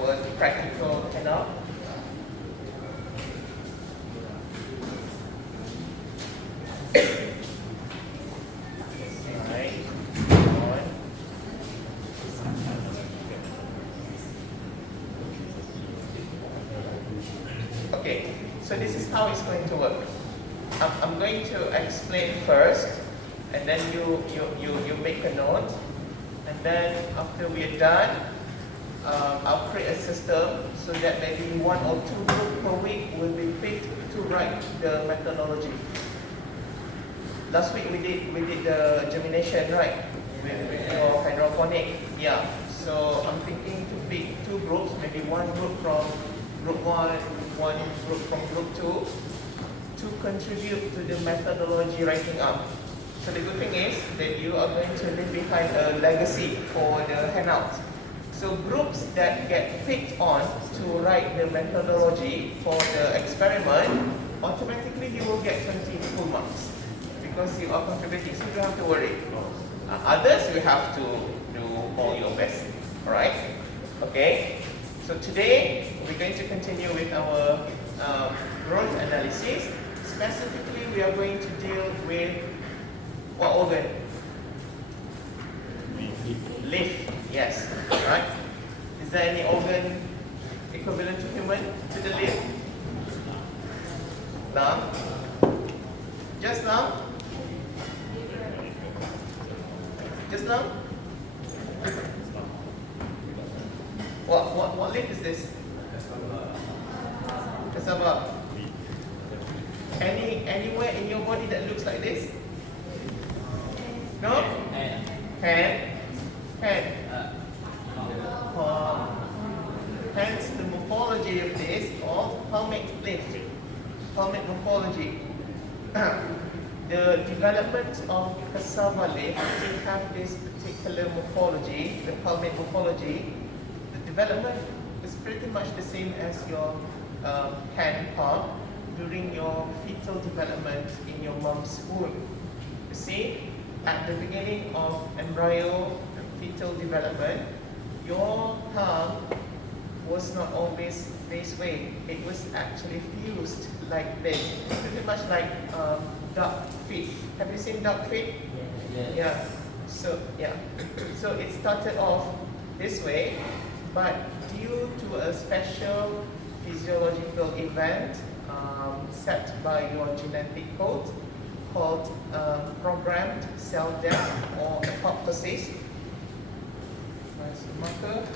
our practical handout. Okay, so this is how it's going to work. I'm going to explain first, and then you make a note, and then after we're done, I'll create a system so that maybe 1 or 2 groups per week will be picked to write the methodology. Last week we did the germination, right? With hydroponic. Yeah. So I'm thinking to pick 2 groups, maybe 1 group from group 1, 1 group from group 2, to contribute to the methodology writing up. So the good thing is that you are going to leave behind a legacy for the handout. So groups that get picked on to write the methodology for the experiment, automatically you will get 20 full marks because you are contributing, so you don't have to worry. Others, you have to do all your best. Alright? Okay? So today, we're going to continue with our growth analysis. Specifically, we are going to deal with what organ? Leaf. Yes. Right? Is there any organ equivalent to human to the leaf? Lung? Just lung? Just lung? What leaf is this? Cassava. Anywhere in your body that looks like this? No? Hand. Hence the morphology of this called palmate leaf. Palmate morphology. The development of cassava leaf, we have this particular morphology, the palmate morphology. The development is pretty much the same as your hand palm during your fetal development in your mom's womb. You see, at the beginning of embryo and fetal development, your palm was not always this way. It was actually fused like this, pretty much like duck feet. Have you seen duck feet? Yes. Yeah. So so it started off this way, but due to a special physiological event set by your genetic code called programmed cell death or apoptosis. Nice marker.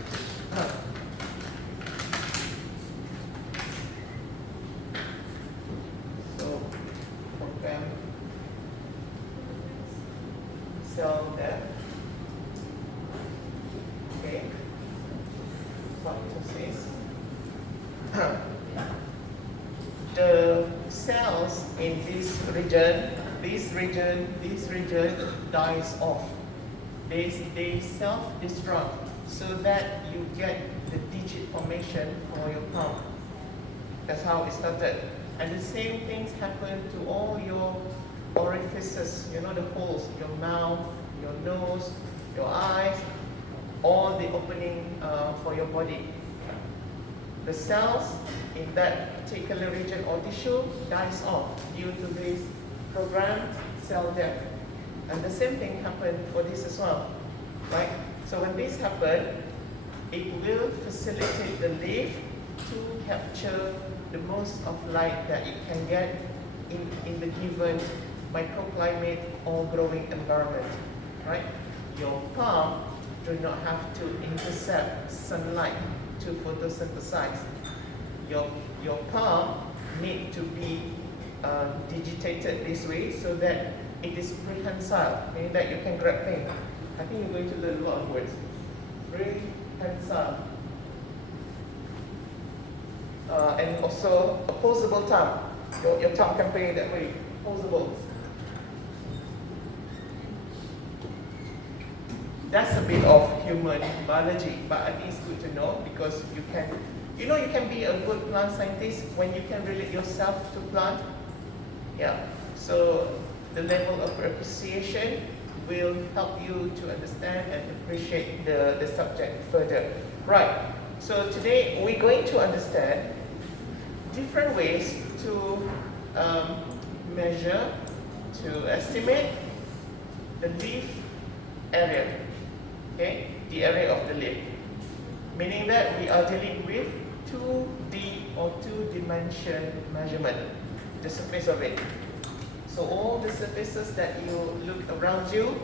So programmed cell death. Okay. Apoptosis. The cells in this region dies off. They self-destruct so that you get the digit formation for your palm. That's how it started. And the same things happen to all your orifices, you know, the holes, your mouth, your nose, your eyes, all the opening for your body. The cells in that particular region or tissue dies off due to this programmed cell death. And the same thing happened for this as well, right? So when this happens, it will facilitate the leaf to capture the most of light that it can get in the given microclimate or growing environment, right? Your palm do not have to intercept sunlight to photosynthesize. Your palm need to be digitated this way so that it is prehensile, meaning that you can grab things. I think you're going to learn a lot of words. Prehensile. And also opposable tongue. Your tongue can play that way. Opposable. That's a bit of human biology, but I think it's good to know because you can be a good plant scientist when you can relate yourself to plant. Yeah. So the level of appreciation will help you to understand and appreciate the subject further. Right. So today we're going to understand different ways to measure, to estimate the leaf area, okay, the area of the leaf, meaning that we are dealing with 2D or two-dimension measurement, the surface of it. So all the surfaces that you look around you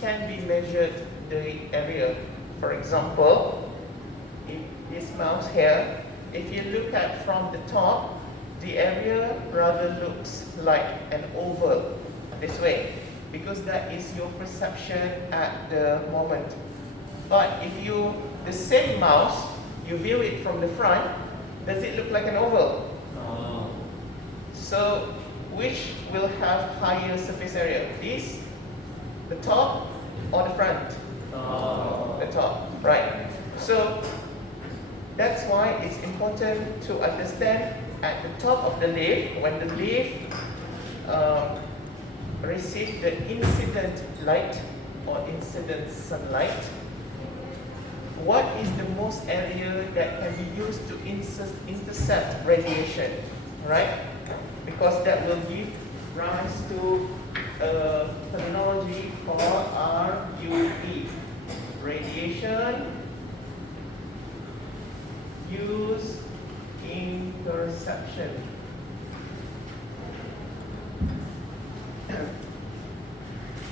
can be measured the area. For example, in this mouse here, if you look at from the top, the area rather looks like an oval this way, because that is your perception at the moment. But if you, the same mouse, you view it from the front, does it look like an oval? No. So which will have higher surface area? This, the top, or the front? The top, right. So that's why it's important to understand at the top of the leaf, when the leaf receives the incident light or incident sunlight, what is the most area that can be used to intercept radiation, right? Because that will give rise to a terminology called RUE, radiation use interception.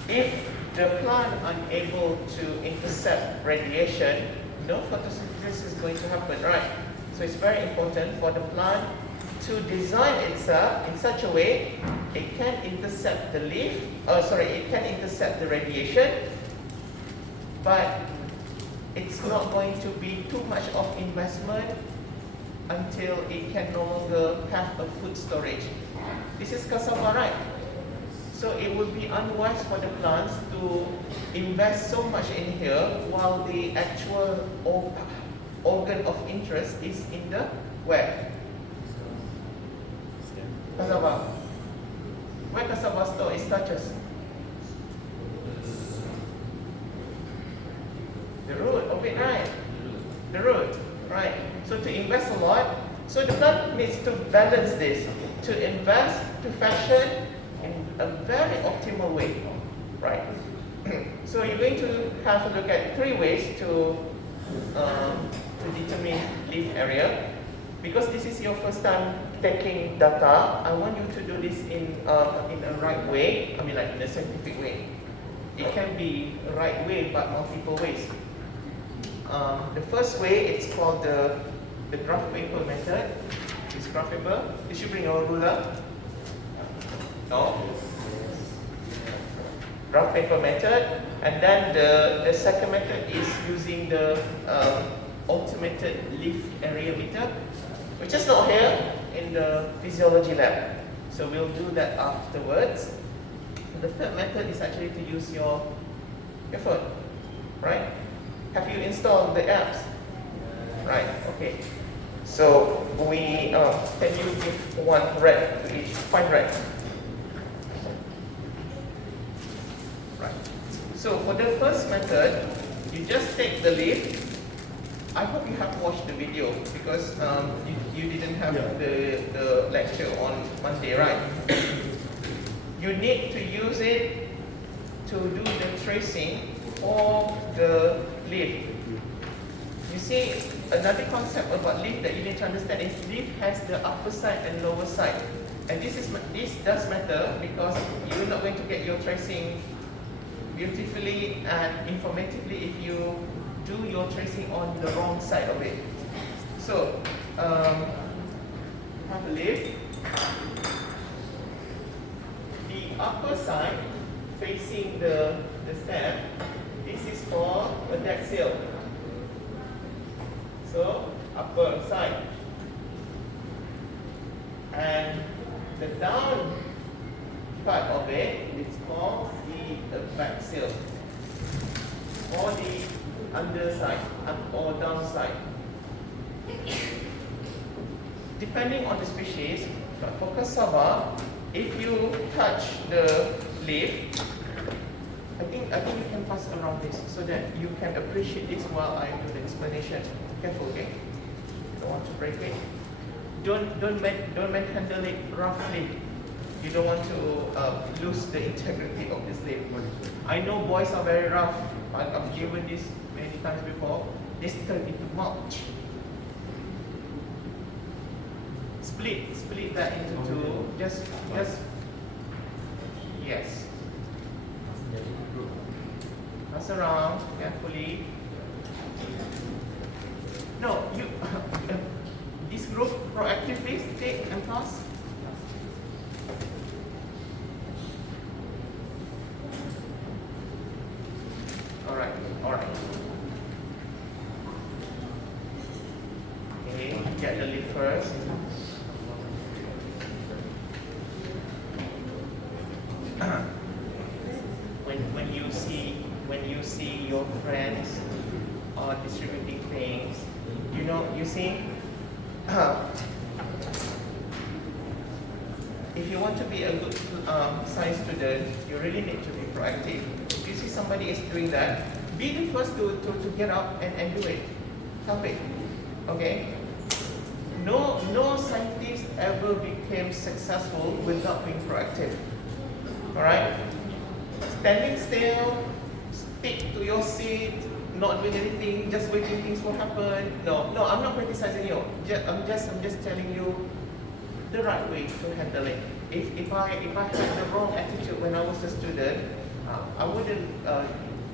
If the plant unable to intercept radiation, no photosynthesis is going to happen, right? So it's very important for the plant to design itself in such a way it can intercept the leaf, it can intercept the radiation, but it's not going to be too much of investment until it can no longer have a food storage. This is cassava, right? So it would be unwise for the plants to invest so much in here while the actual organ of interest is in the where? Cassava. Where cassava store is starches? The root of it, right? The root, right? So to invest a lot, so the plant needs to balance this, to invest, to fashion in a very optimal way, right? So you're going to have a look at 3 ways to determine leaf area. Because this is your first time taking data, I want you to do this in a right way. I mean, like in a scientific way. It can be a right way, but multiple ways. The first way, it's called the graph paper method. This graph paper. You should bring your ruler. No. Graph paper method, and then the second method is using the automated leaf area meter, which is not here in the physiology lab. So we'll do that afterwards. The third method is actually to use your phone, right? Have you installed the apps? Right, okay. So we can you give 1 red to each? 5 red. Right. So for the first method, you just take the leaf. I hope you have watched the video because you didn't have the lecture on Monday, right? You need to use it to do the tracing for the leaf. You see, another concept about leaf that you need to understand is leaf has the upper side and lower side. And this does matter because you're not going to get your tracing beautifully and informatively if you do your tracing on the wrong side of it. So, have a leaf. The upper side facing the stem, this is called a dead seal. So, upper side. And the down part of it is called the back seal, or the underside or downside. Depending on the species, but for cassava, if you touch the leaf, I think you can pass around this so that you can appreciate this while I do the explanation. Careful, okay? Don't want to break it. Don't handle it roughly. You don't want to lose the integrity of this leaf. I know boys are very rough. I've given this many times before. This turn into mulch. Split that into two. Just yes. Pass around carefully. No, you. This group proactively take and pass. All right. Okay, get the leaf first. When you see your friends are distributing things, you see, if you want to be a good science student, you really need to be proactive. If you see somebody is doing that, be the first to get up and do it. Help it. Okay? No scientist ever became successful without being proactive. Alright? Standing still, stick to your seat, not doing anything, just waiting things will happen. No, I'm not criticizing you. I'm just telling you the right way to handle it. If I had the wrong attitude when I was a student, I wouldn't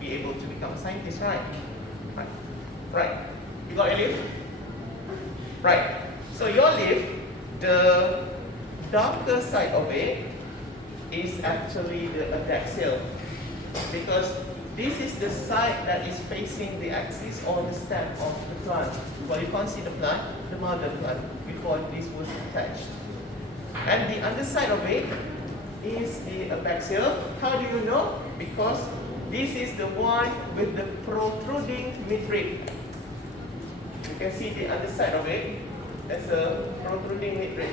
be able to become a scientist, right? Right. You got a leaf? Right. So your leaf, the darker side of it is actually the adaxial, because this is the side that is facing the axis or the stem of the plant. Well, you can't see the plant, the mother plant, before this was attached. And the underside of it is the abaxial. How do you know? Because this is the one with the protruding midrib. You can see the underside of it. That's a protruding midrib.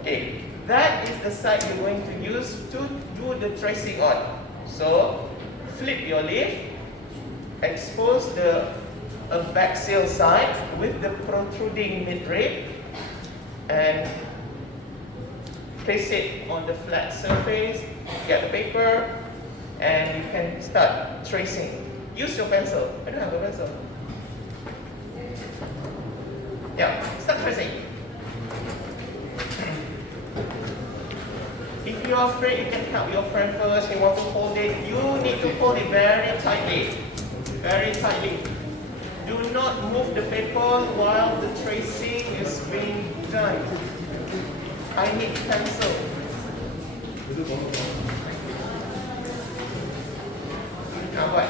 Okay, that is the side you're going to use to do the tracing on. So, flip your leaf, expose the abaxial side with the protruding midrib, and place it on the flat surface, get the paper, and you can start tracing. Use your pencil. I don't have a pencil. Yeah, start tracing. If you are afraid, you can help your friend first. You want to hold it. You need to hold it very tightly. Very tightly. Do not move the paper while the tracing is being done. I need pencil. Now what?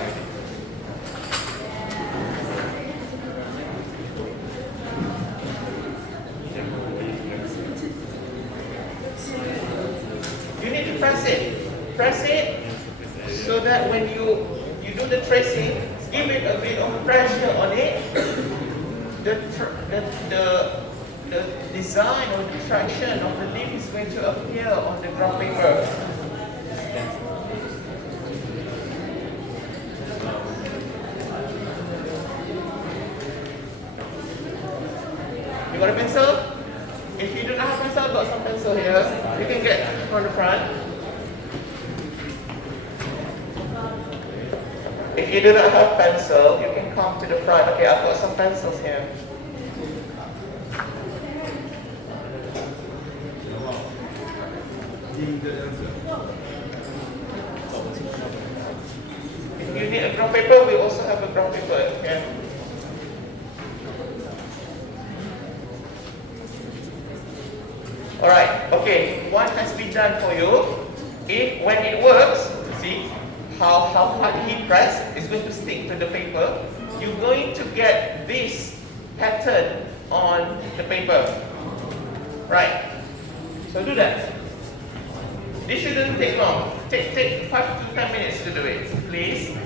You need to press it. Press it so that when you do the tracing, give it a bit of pressure on it. The design or the traction of the leaf is going to appear on the graph paper. You got a pencil? If you do not have a pencil, I've got some pencil here. You can get from the front. If you do not have pencil, you can come to the front. Okay, I've got some pencils here. If you need a graph paper, we also have a graph paper here. Alright, okay, what has been done for you? If when it works, see how hard he press is going to stick to the paper. You're going to get this pattern on the paper. Right. So do that. This shouldn't take long. Take 5 to 10 minutes to do it, please.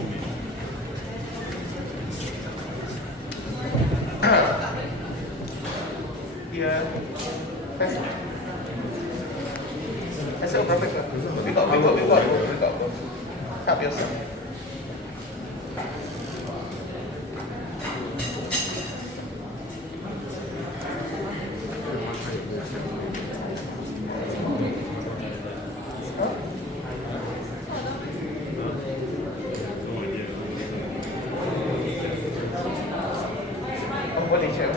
Here. Let's go, Professor. We got. Help yourself. Oh, boleh, Chef.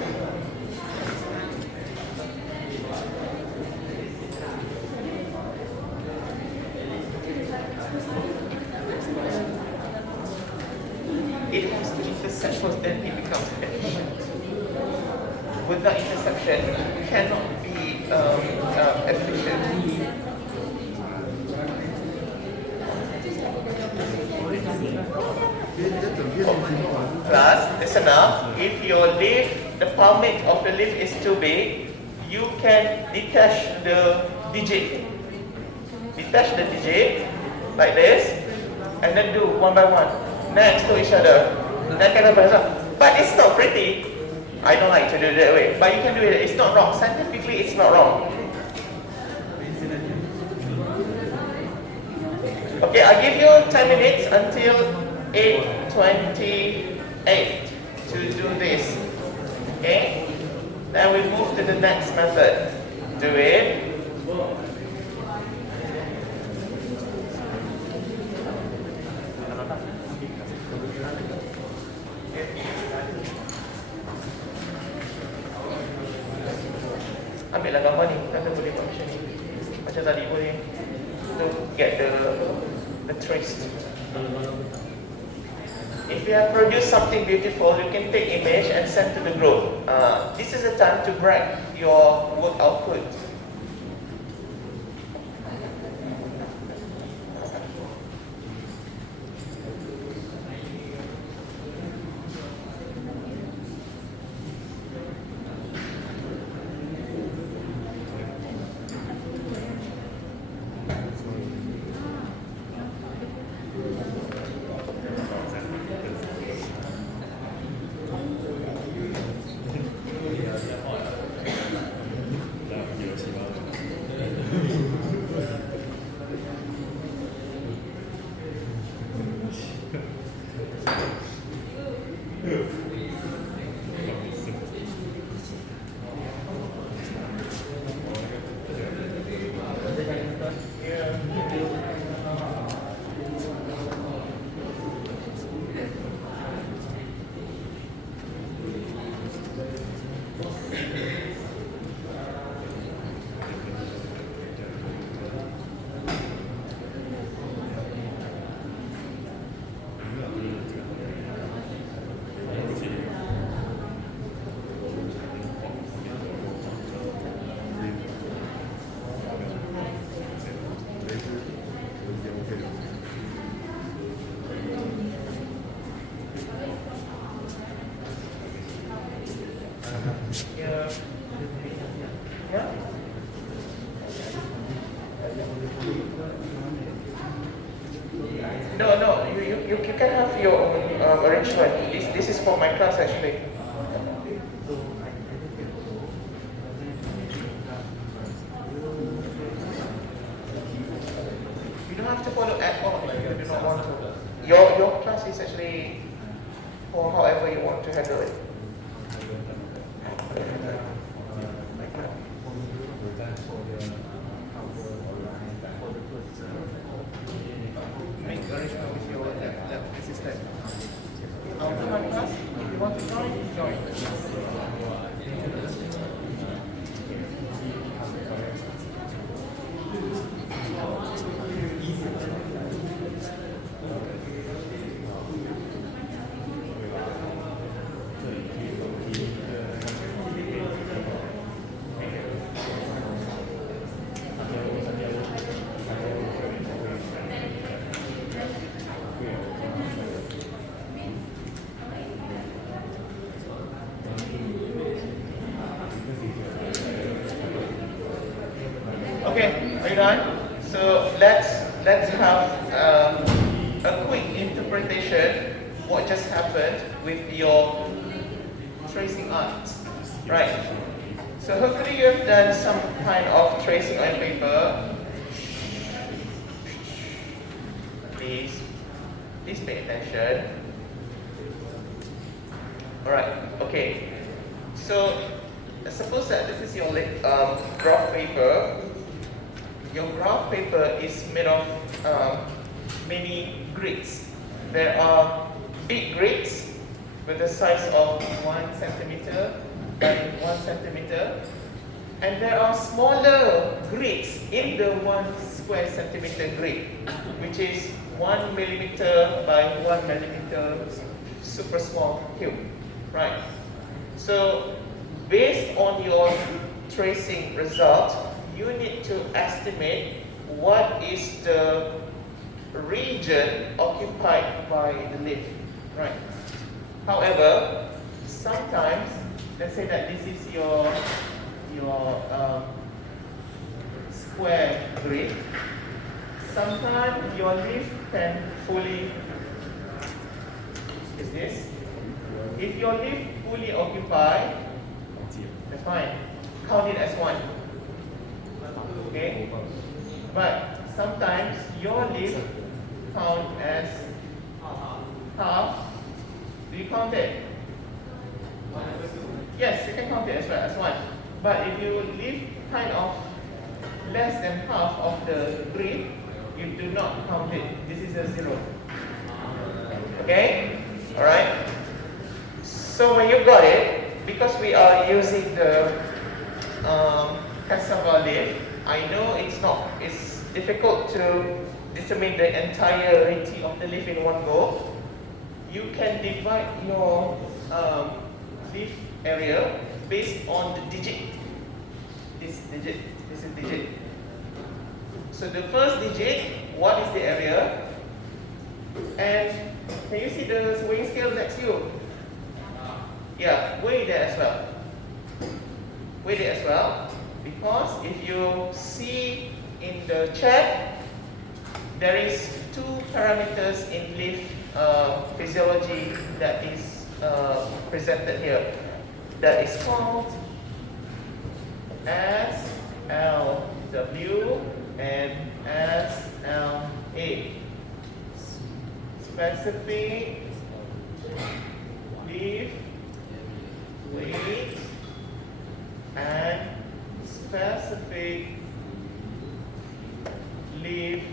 It has to intersect first, then it becomes efficient. Without intersection, it cannot be efficient. Class, listen up. If your leaf, the palmate of the leaf is too big, you can detach the digit. Detach the digit like this, and then do one by one next to each other. But it's not pretty. I don't like to do it that way. But you can do it. It's not wrong. Scientifically, it's not wrong. Okay, I'll give you 10 minutes until 8:28 to do this. Okay? Then we move to the next method. Do it. Ambillah gambar ni, kata boleh buat macam ni. Macam tadi boleh. To get the trace. If you have produced something beautiful, you can take image and send to the group. This is the time to brag your work output. No, you can have your own arrangement. This is for my class actually. You don't have to follow at all if you do not want to. Your class is actually for however you want to handle it. Make arrangement with your lab assistant. After my class, if you want to join, join. Okay, are you done? So let's have a quick interpretation what just happened with your tracing art, right? So hopefully you have done some kind of tracing on paper. Please pay attention. Alright, okay. So, suppose that this is your graph paper. Your graph paper is made of many grids. There are big grids with the size of 1 centimeter by 1 centimeter. And there are smaller grids in the 1 square centimeter grid, which is 1 millimeter by 1 millimeter super small cube. Right. So, based on your tracing result, you need to estimate what is the region occupied by the leaf. Right. However, sometimes, let's say that this is your square grid. Sometimes your leaf can fully, is this? If your leaf fully occupied, that's fine. Count it as 1. Okay? But sometimes your leaf count as half. Do you count it? Yes, you can count it as well as 1. But if you leave kind of less than half of the grid, you do not count it. This is a 0. Okay? Alright? So when you got it, because we are using the cassava leaf, I know it's difficult to determine the entirety of the leaf in one go. You can divide your leaf area based on the digit. This is digit. So the first digit, what is the area? And can you see the weighing scale next to you? Yeah, weigh that as well. Weigh it as well, because if you see in the chart, there is 2 parameters in leaf physiology that is presented here. That is called SLW and SLA. Specific leaf weight and specific leaf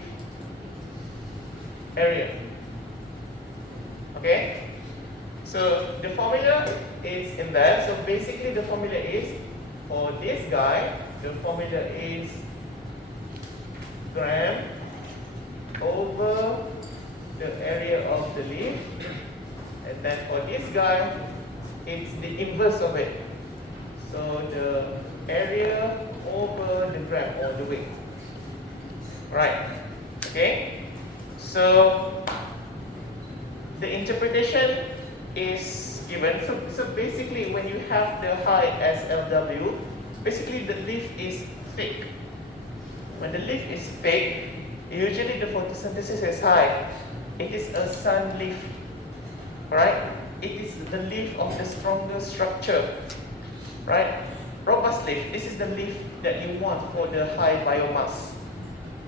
area. Okay? So the formula is in there. So basically the formula is, for this guy, the formula is gram over the area of the leaf. And then for this guy, it's the inverse of it. So the area over the gram or the weight. Right. Okay? So the interpretation is given. So basically when you have the high SLW, basically the leaf is thick. When the leaf is thick, usually the photosynthesis is high. It is a sun leaf. Right? It is the leaf of the stronger structure. Right? Robust leaf, this is the leaf that you want for the high biomass.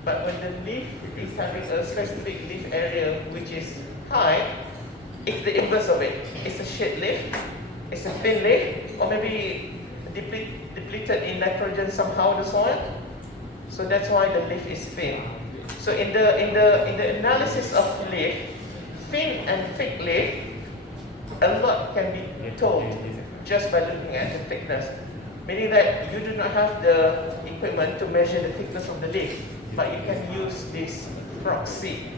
But when the leaf is having a specific leaf area which is high, it's the inverse of it. It's a shade leaf, it's a thin leaf, or maybe depleted in nitrogen somehow, the soil. So that's why the leaf is thin. So in the analysis of leaf, thin and thick leaf, a lot can be told just by looking at the thickness. Meaning that you do not have the equipment to measure the thickness of the leaf, but you can use this proxy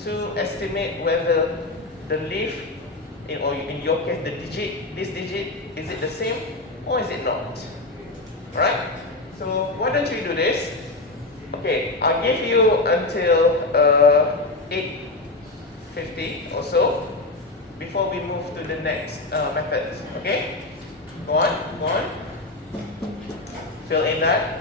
to estimate whether the leaf, or in your case, the digit, this digit, is it the same or is it not? Right? So why don't you do this? Okay, I'll give you until 8:50 or so before we move to the next method. Okay? Go on. Fill in that.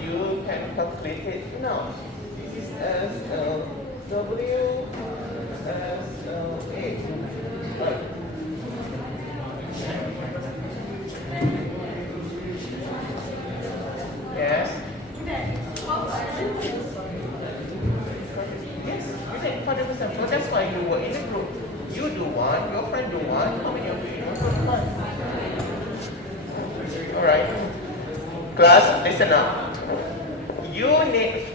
You can calculate it now. This is SLW, SLA. Right. That's why you work in a group. You do one, your friend do one. How many of you in your group? One. Alright. Class, listen up. You need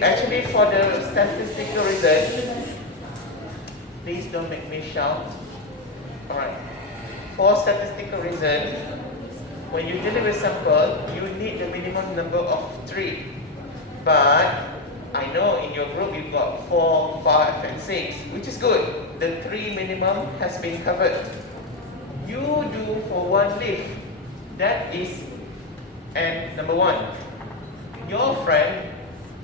actually for the statistical reason, please don't make me shout. Alright. For statistical reason, when you deliver sample, you need the minimum number of 3. But I know in your group you've got 4, 5, and 6, which is good. The 3 minimum has been covered. You do for one lift. That is number 1. Your friend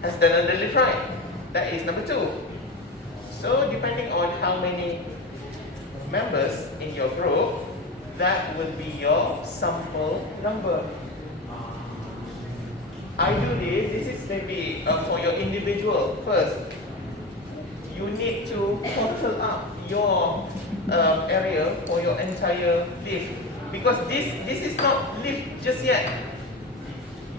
has done another lift, right? That is number 2. So depending on how many members in your group, that will be your sample number. I do this is maybe for your individual first. You need to total up your area for your entire lift. Because this is not lift just yet.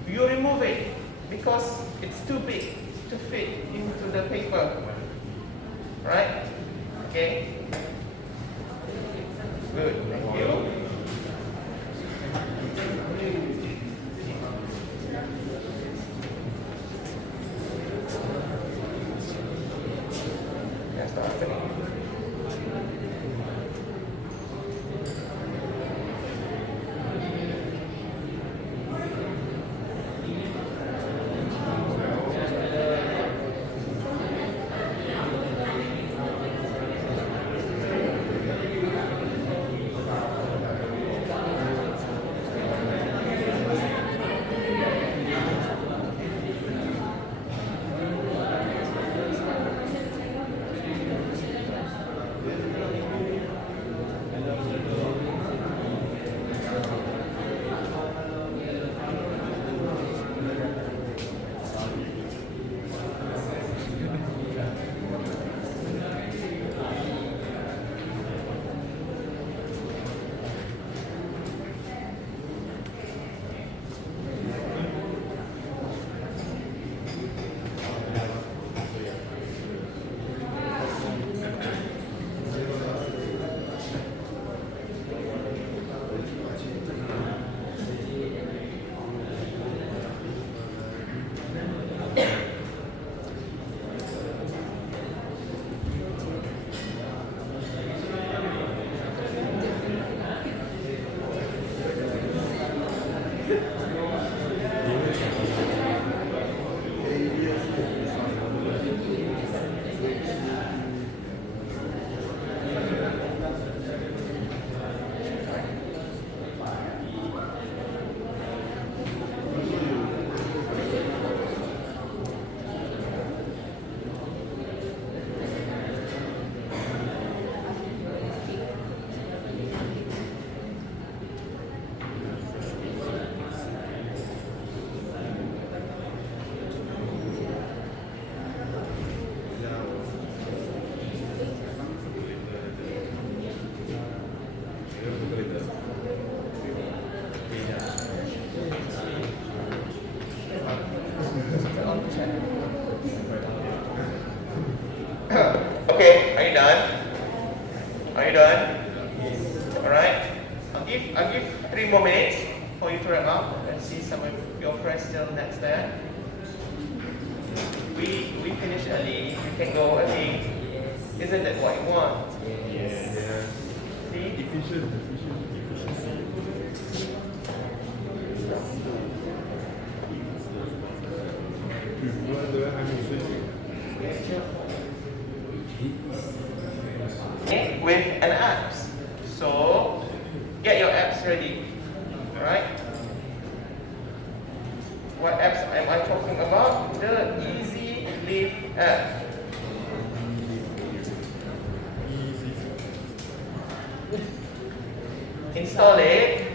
You remove it because it's too big to fit into the paper. Right? Okay? Good, thank you. That's not happening. Okay, are you done? Are you done? Alright. I'll give 3 more minutes for you to wrap up and see some of your friends still next there. We finish early, we can go early. Isn't that what you want? Yes. See? Efficient. With an apps. So get your apps ready. Alright? What apps am I talking about? The Easy Lift app. Install it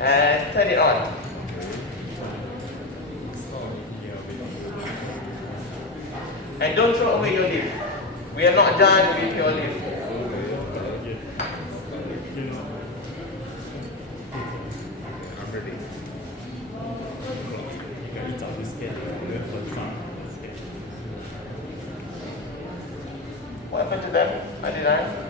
and turn it on. And don't throw away your lift. We are not done with your lift. happened to them? Adilan?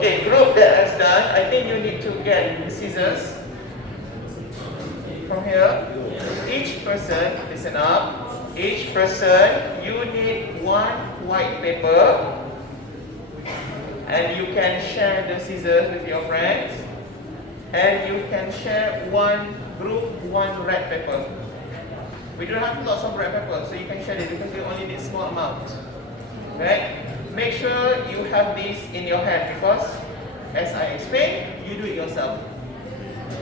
Okay, group that has done, I think you need to get the scissors from here. Each person, listen up, each person, you need one white paper and you can share the scissors with your friends and you can share one group, one red paper. We don't have lots of red paper, so you can share it because you only need small amount. Right? Make sure you have this in your hand because, as I explained, you do it yourself.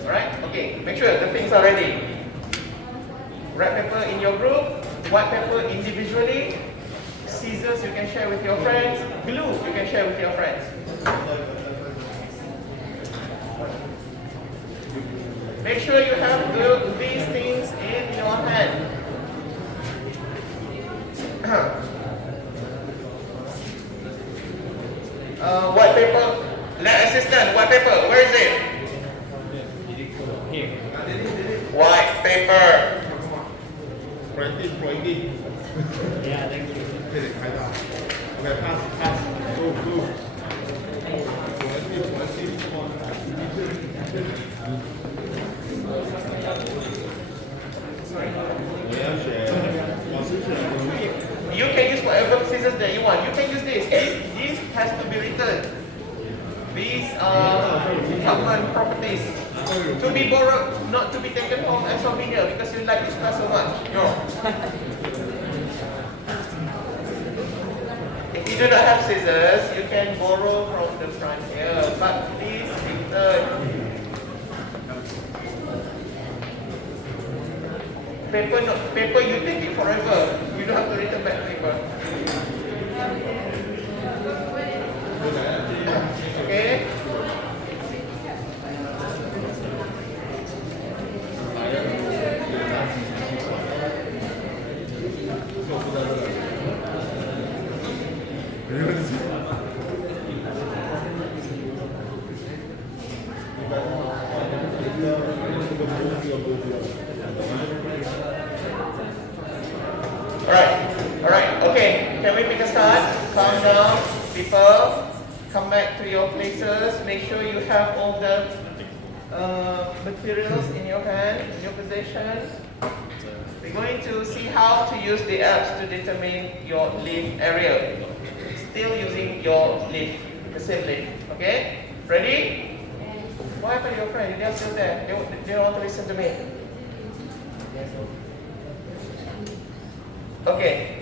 Alright? Okay, make sure the things are ready. Red paper in your group, white paper individually, scissors you can share with your friends, glue you can share with your friends. Make sure you have these things in your hand. White paper, lab assistant, white paper, where is it? Here. White paper. Yeah, thank you. Okay, pass. Go. You can use whatever scissors that you want. You can use this. This has to be written. These are common properties. To be borrowed, not to be taken home as souvenir because you like this class so much. No. If you do not have scissors, you can borrow from the front here. But please return. Paper, you take it forever. You don't have to return back paper. Okay? Alright, okay, can we make a start? Calm down, people, come back to your places, make sure you have all the materials in your hand, in your possession. We're going to see how to use the apps to determine your leaf area. Still using your leaf, the same leaf, okay? Ready? What happened to your friend? They're still there, they don't want to listen to me. Okay.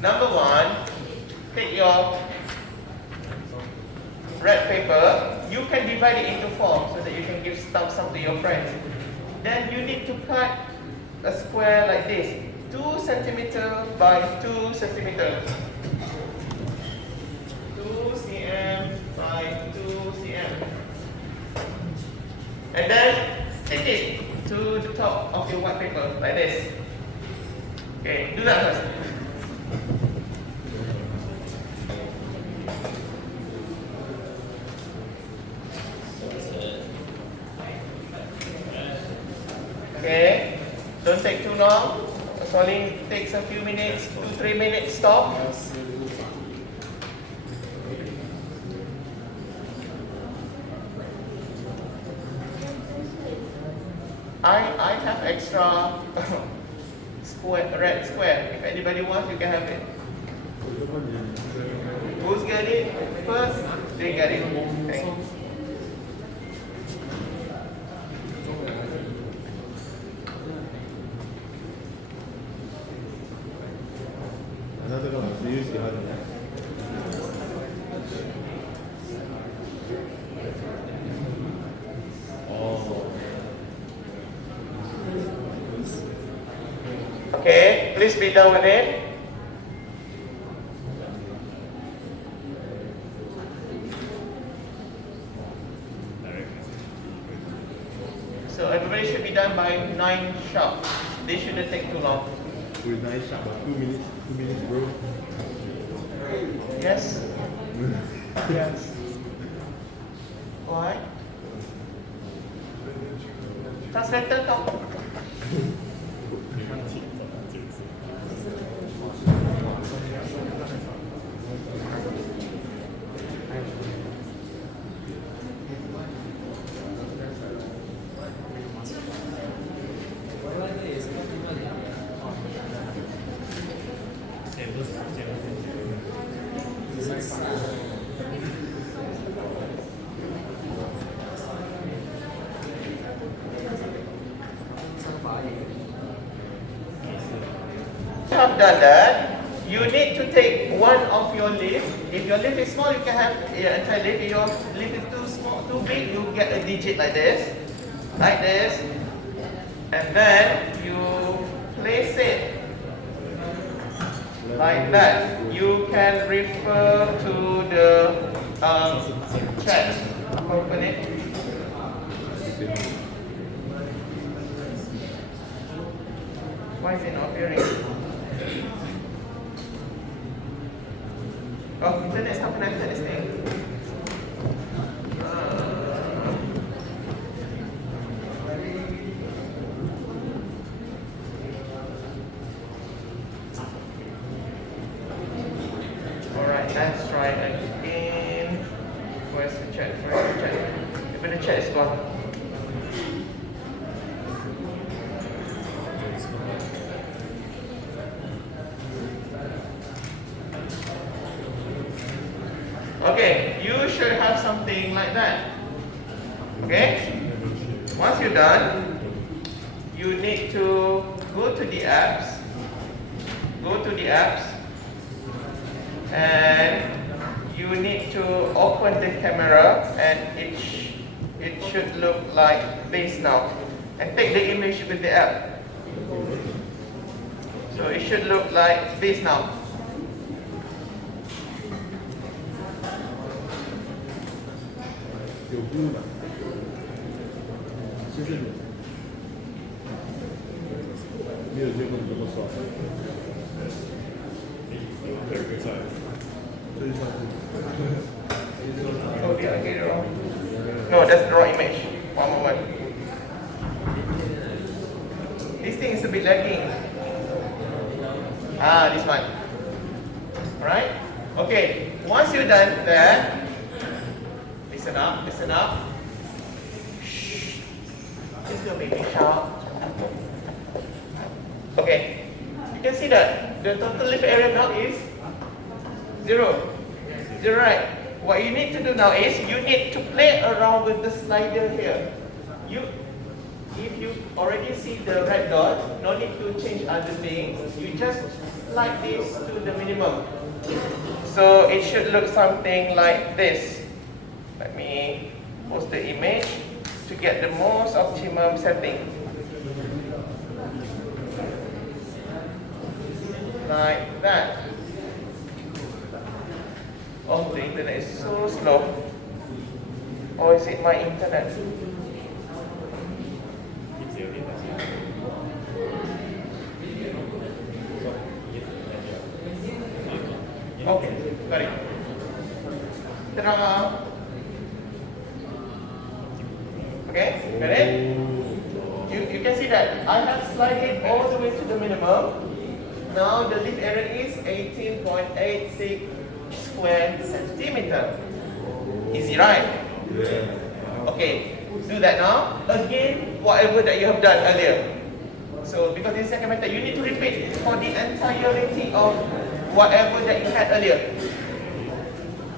Number one, take your red paper. You can divide it into four so that you can give some to your friends. Then you need to cut a square like this, 2 centimeters by 2 centimeters. 2 cm by 2 cm. And then stick it to the top of your white paper like this. Okay, do that first. Okay, don't take too long. It only takes a few minutes, 2-3 minutes, stop. I have extra red square. If anybody wants, you can have it. Who's get it first? They get it. Thanks. please be done with it. So everybody should be done by 9 sharp. They shouldn't take too long. With 9 sharp, but 2 minutes, bro. Yes? Yes. Why? Translator talk. Have done that, you need to take one of your leaf. If your leaf is small, you can have entire leaf. If your leaf is too small, too big, you get a digit like this, and then you place it like that. You can refer to the chat. Open it. Why is it not appearing? Oh, internet is not connected, this thing. Alright, let's try again. Where's the chat? Even the chat is gone. Okay, you should have something like that. Okay? Once you're done, you need to go to the apps. And you need to open the camera, and it should look like this now. And take the image with the app. So it should look like this now. Oh, did I get it wrong? No, that's the wrong image. One moment. This thing is a bit lagging. This one. Alright? Okay, once you're done there, listen up. Shh. Just go baby sharp. Okay. You can see that the total leaf area now is 0. 0, right? What you need to do now is you need to play around with the slider here. If you already see the red dot, no need to change other things. You just slide this to the minimum. So it should look something like this. Let me post the image to get the most optimum setting. Like that. Oh, the internet is so slow. Or is it my internet? Okay, got it. Ta-da! Okay, got it? You can see that I have slid it all the way to the minimum. Now the leaf area is 18.86 square centimeter. Easy, right? Okay, do that now. Again, whatever that you have done earlier. So because in second method, you need to repeat for the entirety of whatever that you had earlier.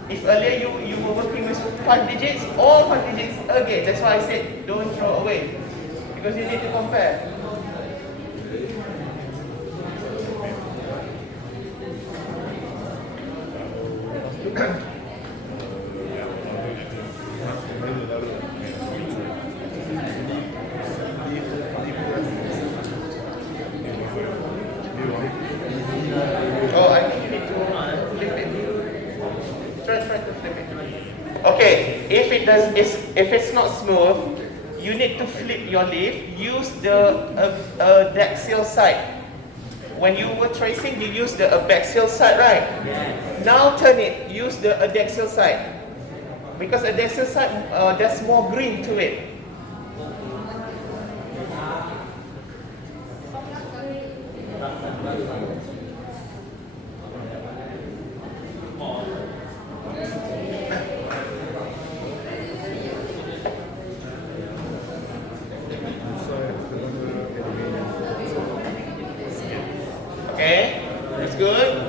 If earlier you were working with 5 digits, all 5 digits again. That's why I said don't throw away. Because you need to compare. Okay, if it's not smooth, you need to flip your leaf. Use the abaxial side. When you were tracing, you use the abaxial side, right? Yes. Now turn it. Use the adaxial side. Because adaxial side, there's more green to it. Okay, that's good.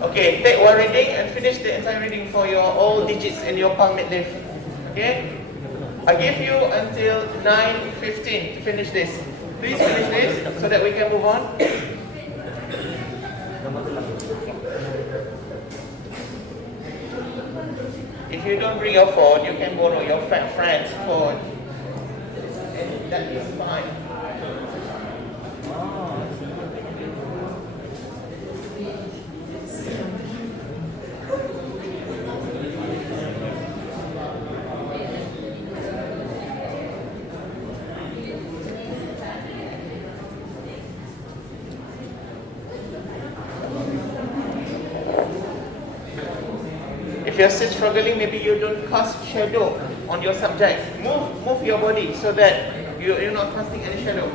Okay, take one reading and finish the entire reading for your all digits in your palm mid leaf. Okay? I give you until 9:15 to finish this. Please finish this so that we can move on. If you don't bring your phone, you can borrow your friend's phone. And that is fine. If you're still struggling, maybe you don't cast shadow on your subject. Move your body so that you're not casting any shadow.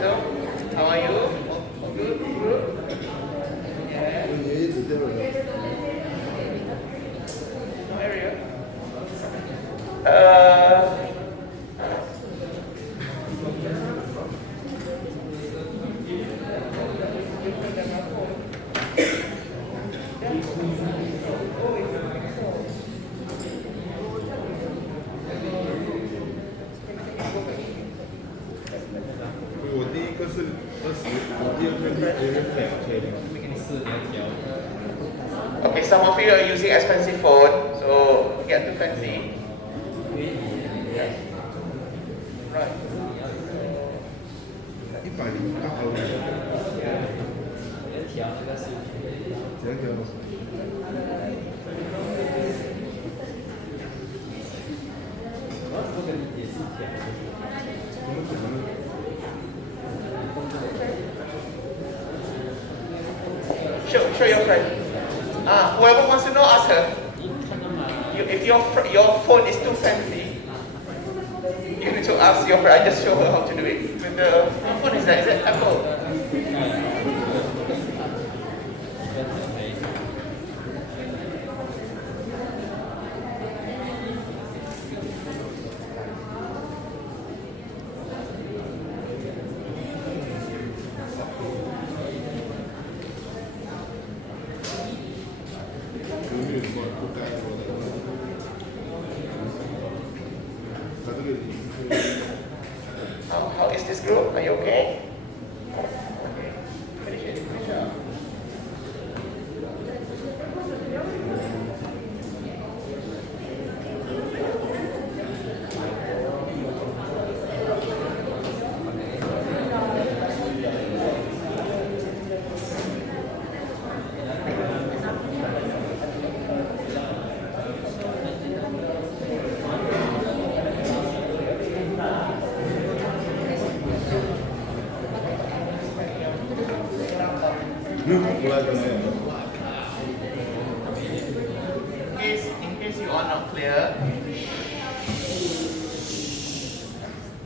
So, how are you? All good? Good? Yeah. Area. Okay, some of you are using expensive phone, so get too fancy. Right. 108号调这个是这个 这个也是调。 Show your friend. Whoever wants to know, ask her. If your phone is too fancy, you need to ask your friend. I just show her how to do it. With the phone is that? Is it Apple? How is this group? Are you okay? Okay. Finish it. Good job.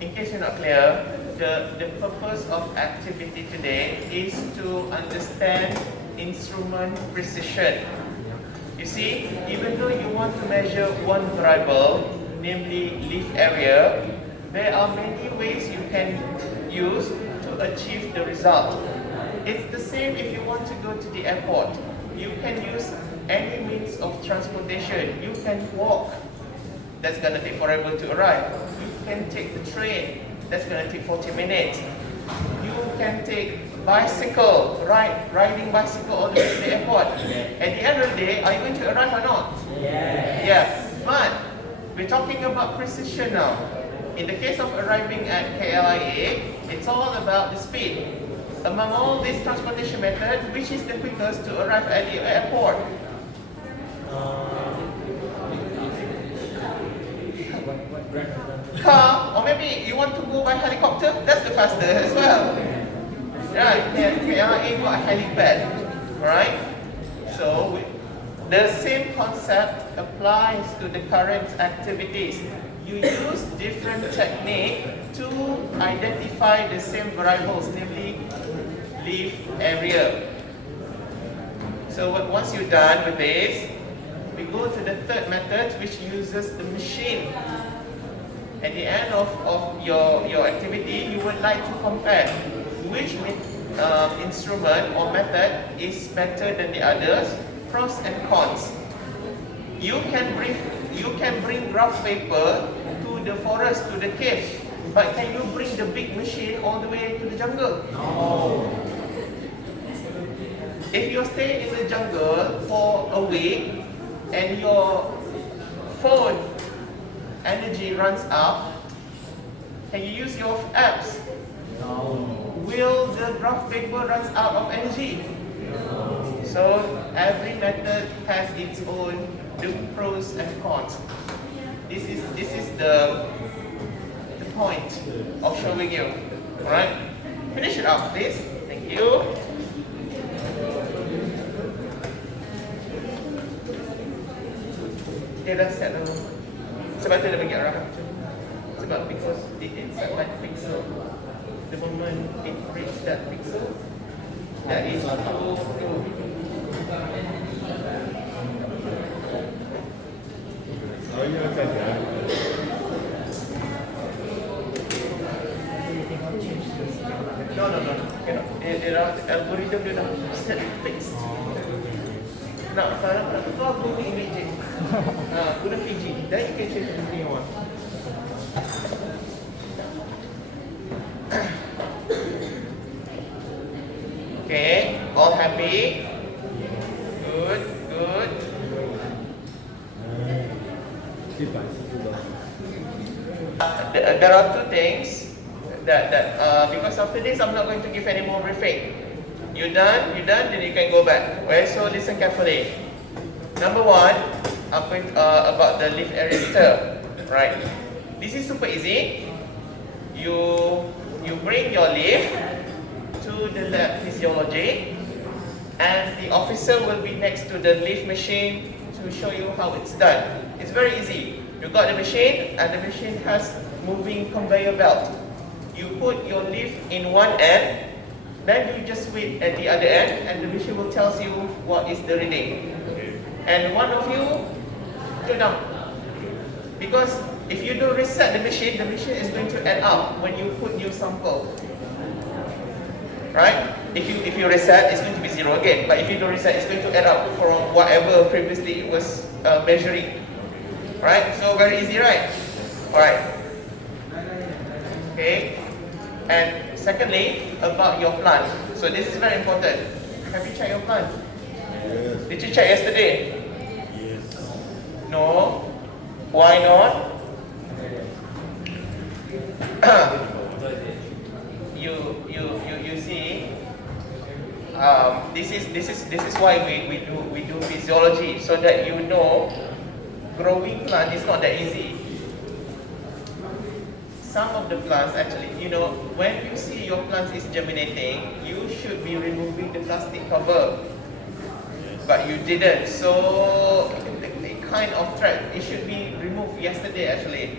In case you are not clear, the purpose of activity today is to understand instrument precision. You see, even though you want to measure one variable, namely leaf area, there are many ways you can use to achieve the result. It's the same if you want to go to the airport. You can use any means of transportation. You can walk. That's going to take forever to arrive. You can take the train. That's going to take 40 minutes. You can take bicycle, riding bicycle all the way to the airport. At the end of the day, are you going to arrive or not? Yes. Yeah. But we're talking about precision now. In the case of arriving at KLIA, it's all about the speed. Among all these transportation methods, which is the quickest to arrive at the airport? Car, or maybe you want to go by helicopter, that's the fastest as well. Right, KLIA got a helipad, right? So the same concept applies to the current activities. You use different technique to identify the same variables, namely lift area. So once you're done with this, we go to the third method, which uses the machine. At the end of your activity, you would like to compare which instrument or method is better than the others, pros and cons. You can bring graph paper to the forest, to the cave, but can you bring the big machine all the way to the jungle? No. If you stay in the jungle for a week and your phone energy runs out, can you use your apps? No. Will the graph paper run out of energy? No. So every method has its own pros and cons. This is the point of showing you. Alright? Finish it up, please. Thank you. Dia dah set dulu. Sebab tu dia bagi arah macam ni. Sebab because it set by pixel. The moment it reaches that pixel, that is to Oh, you okay, yeah. No, cannot. Algorithm dia dah set fixed. Nak keluar guna imaging. Guna PG. Then you can change anything you want. Okay, all happy? Good. There are two things that because after this I'm not going to give any more briefing. You done, then you can go back. Okay, so listen carefully. Number one, I'm going about the lift area meter. Right. This is super easy. You bring your lift to the lab physiology, and the officer will be next to the lift machine to show you how it's done. It's very easy. You got the machine, and the machine has moving conveyor belt. You put your lift in one end, then you just wait at the other end, and the machine will tell you what is the reading. And one of you turn down, because if you don't reset the machine is going to add up when you put new sample. Right? If you reset, it's going to be 0 again. But if you don't reset, it's going to add up from whatever previously it was measuring. Right? So very easy, right? Alright. Okay. And secondly, about your plant. So this is very important. Have you checked your plant? Yes. Did you check yesterday? Yes. No. Why not? You see, this is why we do physiology, so that you know growing plant is not that easy. Some of the plants actually, when you see your plant is germinating, you should be removing the plastic cover, but you didn't. So the kind of threat, it should be removed yesterday actually.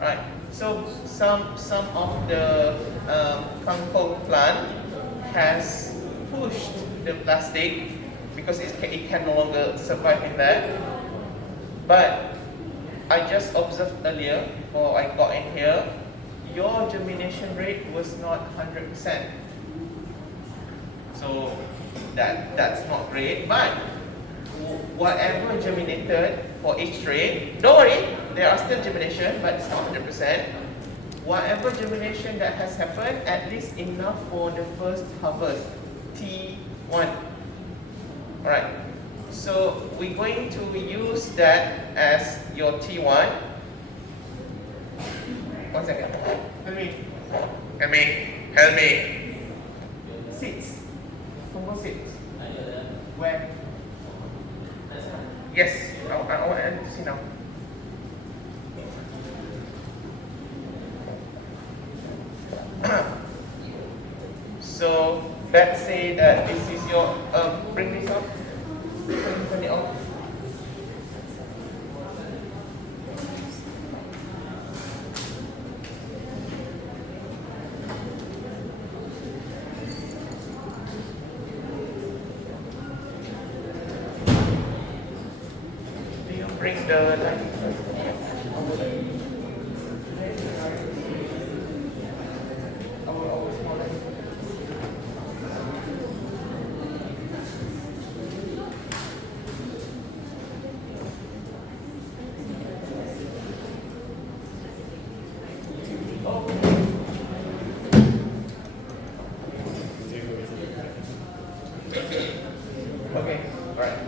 Right. So some of the kangkong plant has pushed the plastic because it can no longer survive in that. But I just observed earlier, before I got in here, your germination rate was not 100%. So that's not great, but whatever germinated for each tray, don't worry, there are still germination, but it's not 100%. Whatever germination that has happened, at least enough for the first harvest, T1. Alright, so we're going to use that as your T1. 1 second. Help me. Seeds. Compost seeds. Where? Yes, I want to see now. So let's say that this is your bring this up. Turn it off. Do you bring the light? Okay, alright.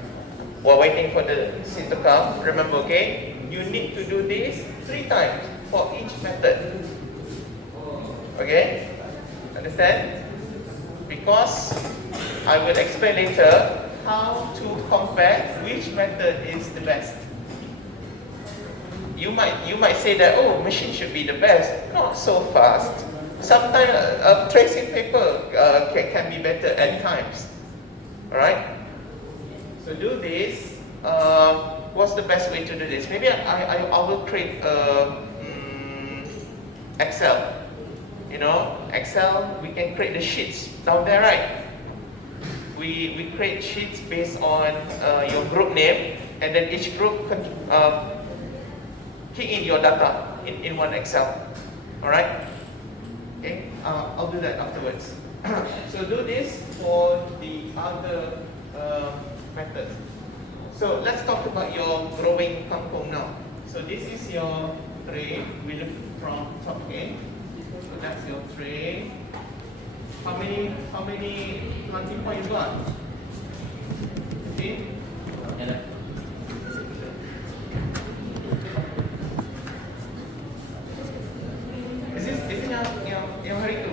We're waiting for the seed to come. Remember, okay, you need to do this 3 times for each method. Okay? Understand? Because I will explain later how to compare which method is the best. You might say that, oh, machine should be the best. Not so fast. Sometimes tracing paper can be better at times. Alright? So do this. What's the best way to do this? Maybe I will create Excel. You know, Excel, we can create the sheets down there, right? We create sheets based on your group name, and then each group can key in your data in one Excel. Alright? Okay, I'll do that afterwards. So do this for the other methods. So let's talk about your growing kangkong now. So this is your tray. We look from top again. So that's your tray. How many planting point you got? See? Is this yang hari tu?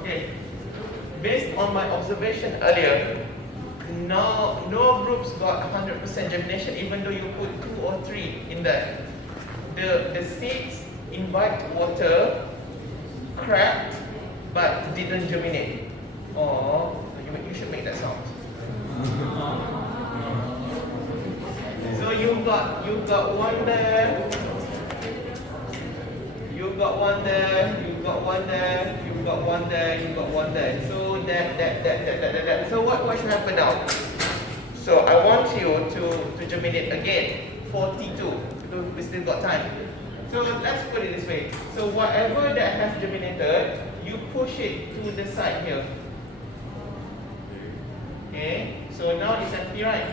Okay. Based on my observation earlier, no groups got 100% germination, even though you put 2 or 3 in there. The seeds invite water, cracked, but didn't germinate. Oh, you should make that sound. So you got one there. You got one there, you got one there, you got one there, you got one there. So that. So what should happen now? So I want you to germinate again, 42. We still got time. So let's put it this way. So whatever that has germinated, you push it to the side here. Okay, so now it's empty, right?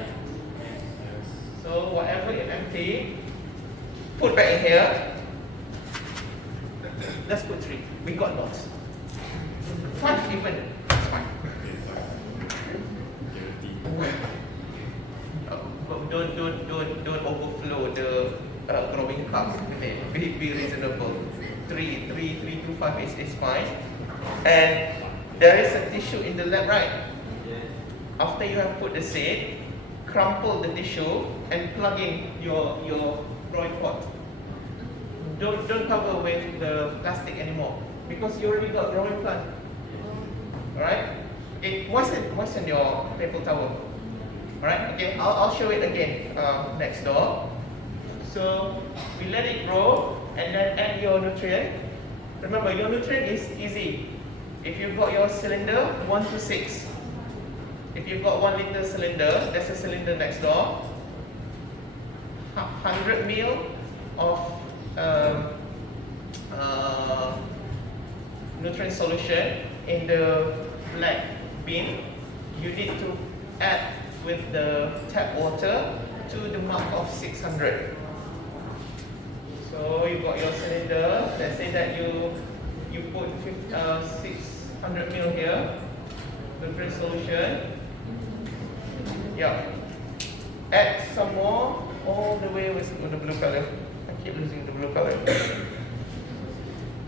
So whatever is empty, put back in here. Let's put 3. We got lots. 5 even. It's fine. Don't overflow the growing cup. Be reasonable. 3 to 5 is fine. And there is a tissue in the lab, right? After you have put the seed, crumple the tissue and plug in your growing pot. Don't cover with the plastic anymore, because you already got growing plant. Alright? Okay, moisten your paper towel. Alright, okay, I'll show it again next door. So we let it grow and then add your nutrient. Remember, your nutrient is easy. If you've got your cylinder, 1 to 6. If you've got 1 liter cylinder, there's a cylinder next door. 100 ml of nutrient solution in the black bin, you need to add with the tap water to the mark of 600. So you got your cylinder. Let's say that you put 600 ml here, nutrient solution. Yeah. Add some more all the way with the blue color. I keep losing the blue color.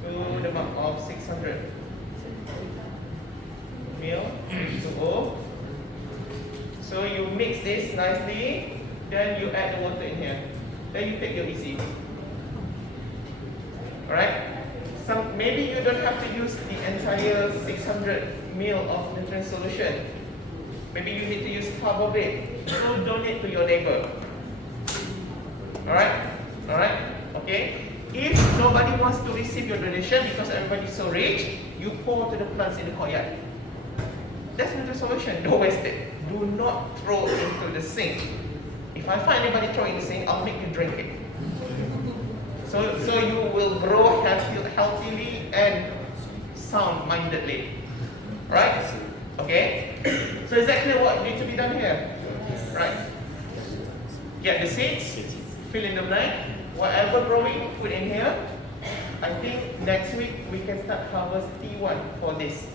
To the mark of 600 ml to O. So you mix this nicely, then you add the water in here. Then you take your EC. Alright? Maybe you don't have to use the entire 600 ml of nutrient solution. Maybe you need to use half of it. So donate to your neighbor. Alright? Alright? Okay? If nobody wants to receive your donation because everybody's so rich, you pour to the plants in the courtyard. That's nutrient solution. Don't waste it. Do not throw it into the sink. If I find anybody throwing in the sink, I'll make you drink it. So you will grow healthily and sound-mindedly. Right? Okay? So exactly what needs to be done here. Right? Get the seeds, fill in the blank. Whatever growing, put in here. I think next week we can start harvest T1 for this.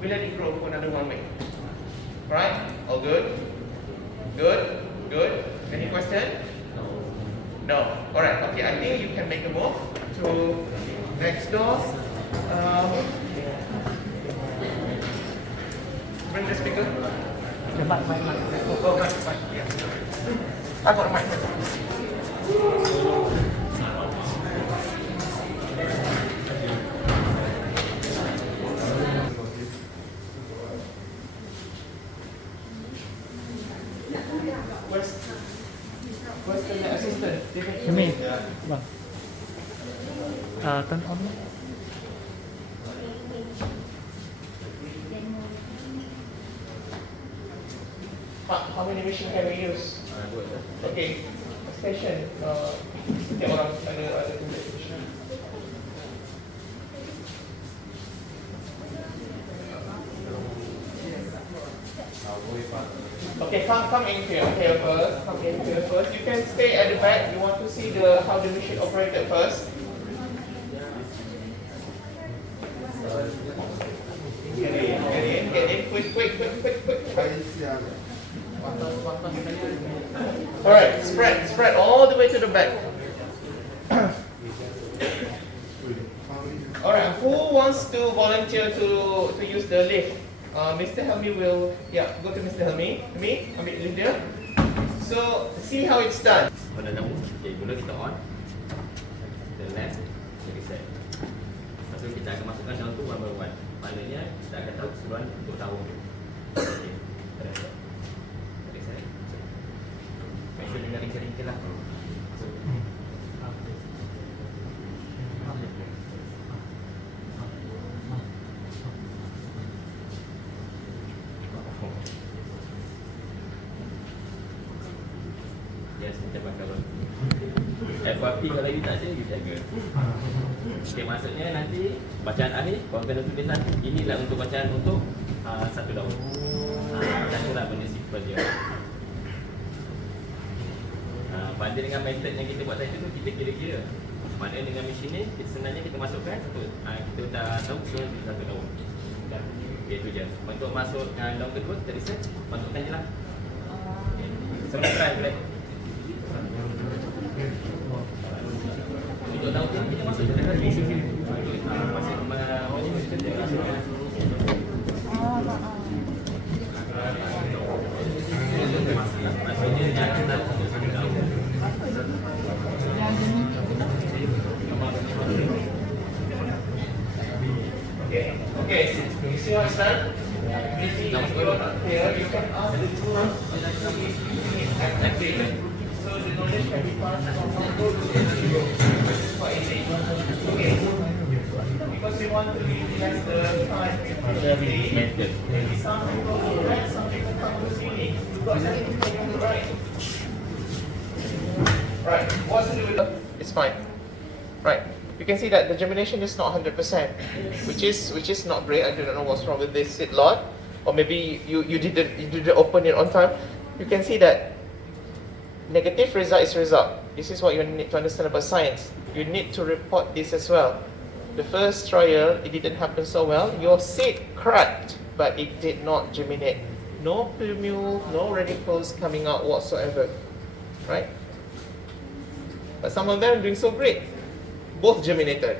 We let it grow for another 1 week. Right? All good? Good? Good? Any question? No. Alright, okay, I think you can make a move to next door. Bring the speaker. The mic. Oh, mic, yeah. I got a mic. Where's the net assistant? Ini, bang. Turn on. How many machine can we use? Okay, station. Setiap orang ada tulis station. Okay, come in here. Okay, first. Come in here first. You can stay at the back. You want to see how the machine operated first. Get in. Quick. Alright, spread all the way to the back. Alright, who wants to volunteer to use the lift? Mr. Helmi will, go to Mr. Helmi. Ambil lift dia. So, see how it's done. Pada tahu, okay, mula kita on. Kita left, kita reset. Lepas tu kita akan masukkan dalam tu one by one. Maknanya kita akan tahu keseluruhan untuk tahun tu. Okay, kita reset. Make sure dengar ringkir-ringkir lah. Masuk. Yes, macam bakal FYP kalau you tak ada, you jaga. Okay, maksudnya nanti bacaan akhir, korang kena tulis nanti. Inilah untuk bacaan untuk satu daun. Macam tu lah benda simple dia. Banding dengan method yang kita buat tadi tu, kita kira-kira. Maknanya dengan mesin ni, sebenarnya kita masukkan untuk kita dah tahu keseluruhan untuk satu daun. Okay, itu je. Untuk masuk daun kedua, kita reset, masukkan je lah. Okay. Semua try boleh. Untuk daun tu kita masuk je dekat sini. Masuk maksudnya jangan tahu satu daun. Okay, you see how it's done? If you go here, you can ask the student activate. So the knowledge can be passed from one group to the other group. For easy. Okay. Because we want to utilize the time efficiently. Maybe some people will write, some people come to see. You've got something for you to write. fine, right? You can see that the germination is not 100%, which is not great. I do not know what's wrong with this seed lot, or maybe you didn't open it on time. You can see that negative result is result. This is what you need to understand about science. You need to report this as well. The first trial, it didn't happen so well. Your seed cracked, but it did not germinate. No plumule, no radicals coming out whatsoever, right? But some of them are doing so great. Both germinated.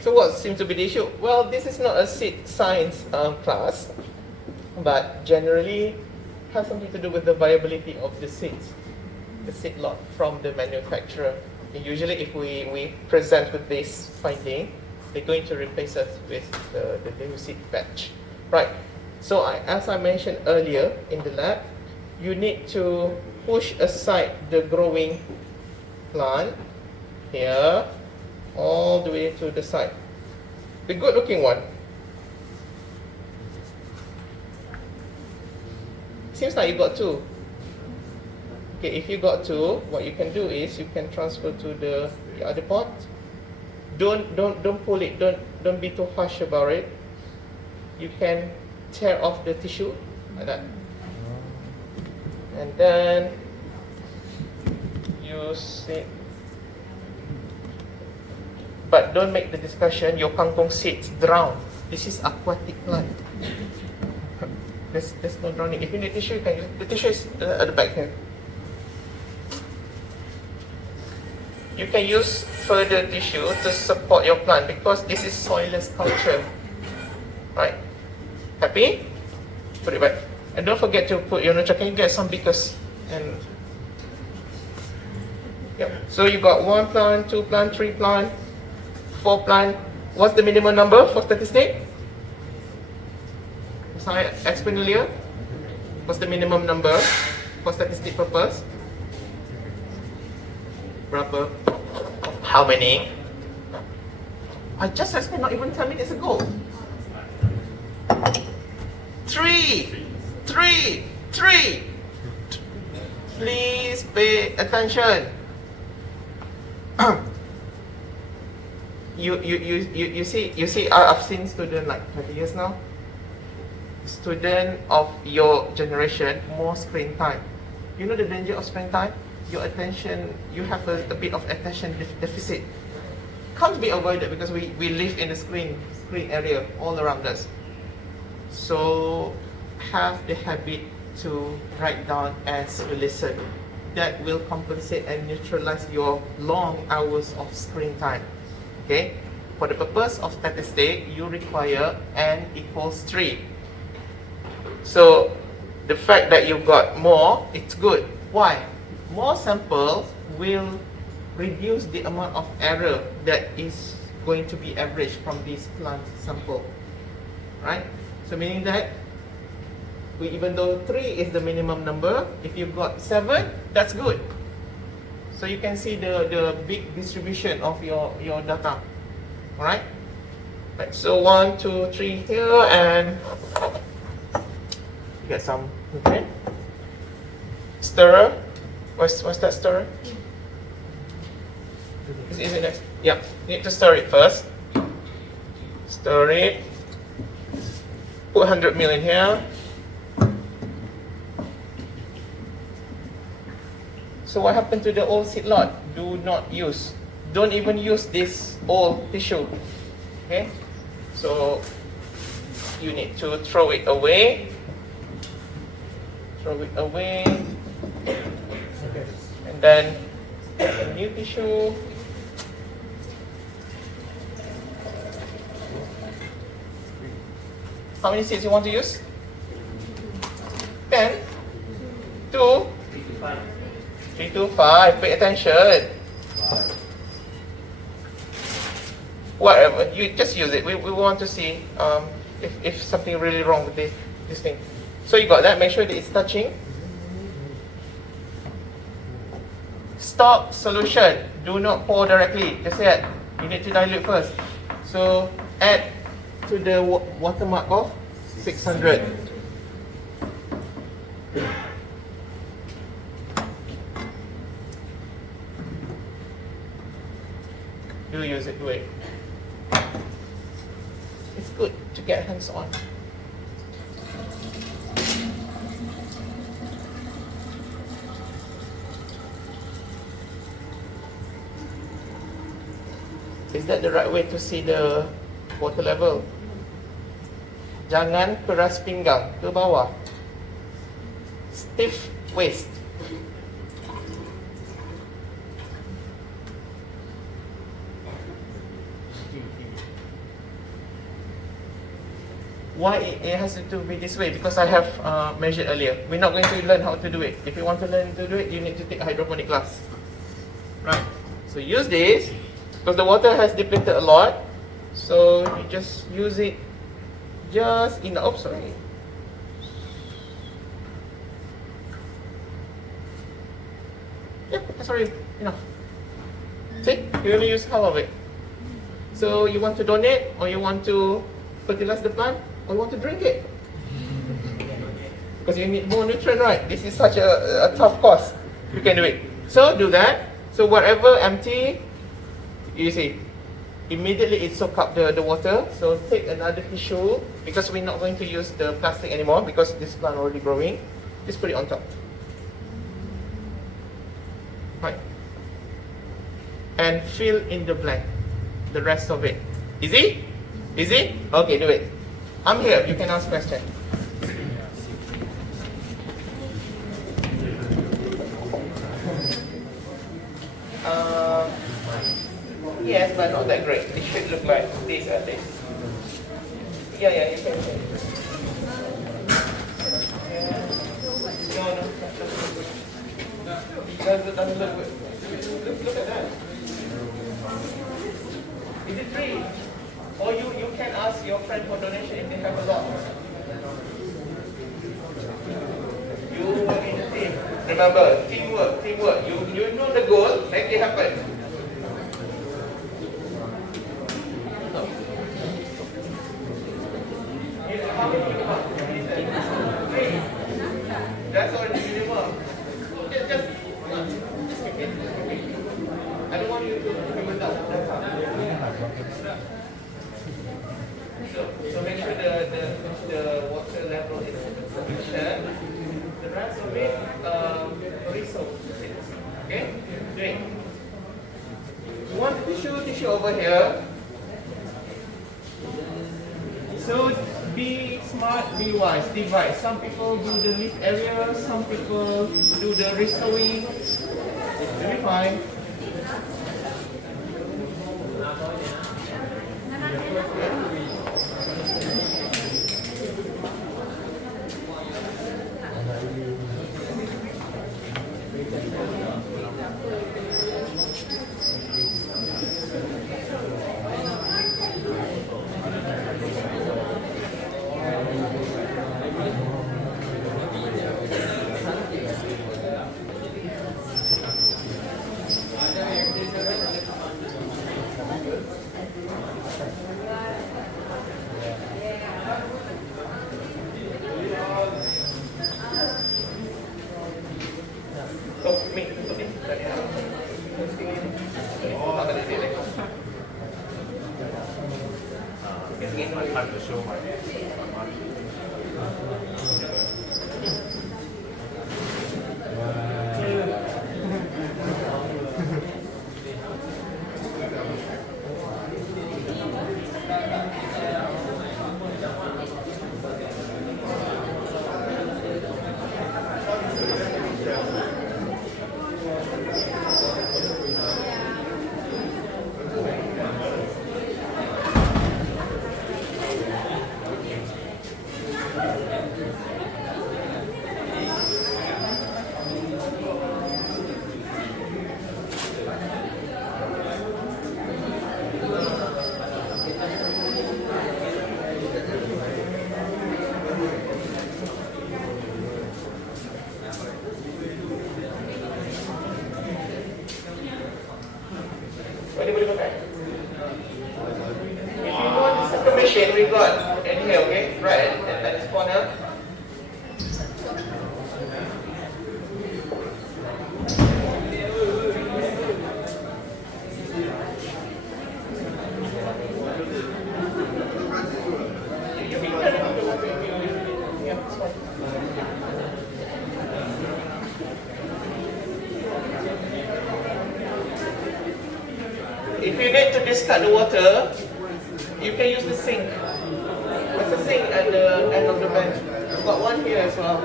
So what seems to be the issue? Well, this is not a seed science class, but generally has something to do with the viability of the seeds, the seed lot from the manufacturer. And usually if we present with this finding, they're going to replace us with the new seed batch. Right, so as I mentioned earlier in the lab, you need to push aside the growing plant here, all the way to the side. The good looking one. Seems like you got two. Okay, if you got two, what you can do is you can transfer to the other pot. Don't pull it. Don't be too harsh about it. You can tear off the tissue like that, and then use it. But don't make the discussion your kangkong seeds drown. This is aquatic plant. There's no drowning. If you need tissue, you can use the tissue is at the back here. You can use further tissue to support your plant because this is soilless culture. Right? Happy? Put it back. And don't forget to put your nurture. Can you get some beakers? And yep. So you got 1 plant, 2 plant, 3 plant, 4 plant. What's the minimum number for statistic? As I explained earlier, what's the minimum number for statistic purpose? Berapa? How many? I just explained not even 10 minutes ago. 3. Please pay attention. You see, I've seen students like 20 years now. Student of your generation, more screen time. You know the danger of screen time? Your attention, you have a bit of attention deficit. Can't be avoided because we live in the screen area all around us. So have the habit to write down as you listen. That will compensate and neutralize your long hours of screen time. Okay? For the purpose of statistic, you require n equals 3. So the fact that you got more, it's good. Why? More samples will reduce the amount of error that is going to be averaged from this plant sample. Right? So meaning that even though 3 is the minimum number, if you've got 7, that's good. So you can see the big distribution of your data. Alright? Right, so 1, 2, 3 here, and get some nutrient. Stirrer. What's that stirrer? Is it next? Yeah, you need to stir it first. Stir it. Put 100 ml in here. So what happened to the old seed lot? Do not use. Don't even use this old tissue. Okay? So you need to throw it away. Throw it away. And then get a new tissue. How many seeds you want to use? 10? 2? 3 to 5. Pay attention. Whatever. You just use it. We want to see if something really wrong with this thing. So you got that. Make sure that it's touching. Stop solution. Do not pour directly. Just add. You need to dilute first. So add to the watermark of 600. you use it, do it. It's good to get hands on. Is that the right way to see the water level? Jangan keras pinggang, ke bawah. Stiff waist. Why it has to be this way? Because I have measured earlier. We're not going to learn how to do it. If you want to learn to do it, you need to take a hydroponic class. Right. So use this. Because the water has depleted a lot, so you just use it just in the, oh sorry. Yeah, that's already enough. See, you only use half of it. So you want to donate, or you want to fertilize the plant, or you want to drink it? Because you need more nutrient, right? This is such a tough course. You can do it. So do that. So whatever empty, you see, immediately it soak up the water. So take another tissue, because we're not going to use the plastic anymore because this plant already growing. Just put it on top. Right. And fill in the blank, the rest of it. Easy? Easy? Okay, do it. I'm here, you can ask questions. Yes, but not that great. It should look like this at least. Yeah, you can change. Yeah. No, doesn't look good. Look at that. Is it free? Or you can ask your friend for donation if they have a lot. You work in a team. Remember, teamwork. You know the goal, make it happen. How many you want? 3. That's already minimum. Just keep it. I don't want you to remember that. So make sure the water level is sufficient. The rest of it, resoak. Okay? Drink. You want tissue over here. So be smart, be wise, divide. Some people do the leaf area, some people do the restowing. It'll be fine. We got in here, okay? Right at this corner. If you need to discard the water, you can use the sink. There's a sink at the end of the bench. I've got one here as well.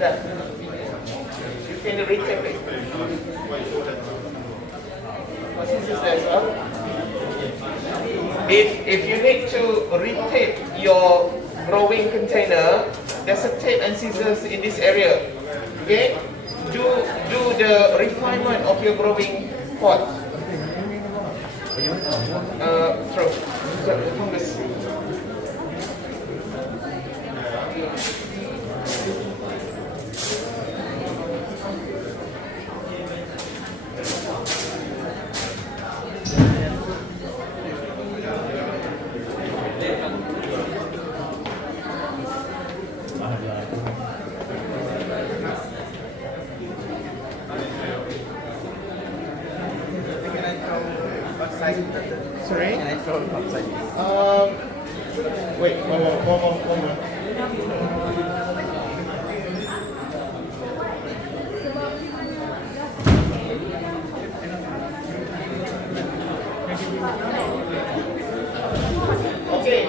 That you can retake it. What's this as well? If you need to retape your growing container, there's a tape and scissors in this area. Okay? Do the refinement of your growing pot. Throw. Fungus. Sorry? Can I throw it outside? Wait, one more. Okay,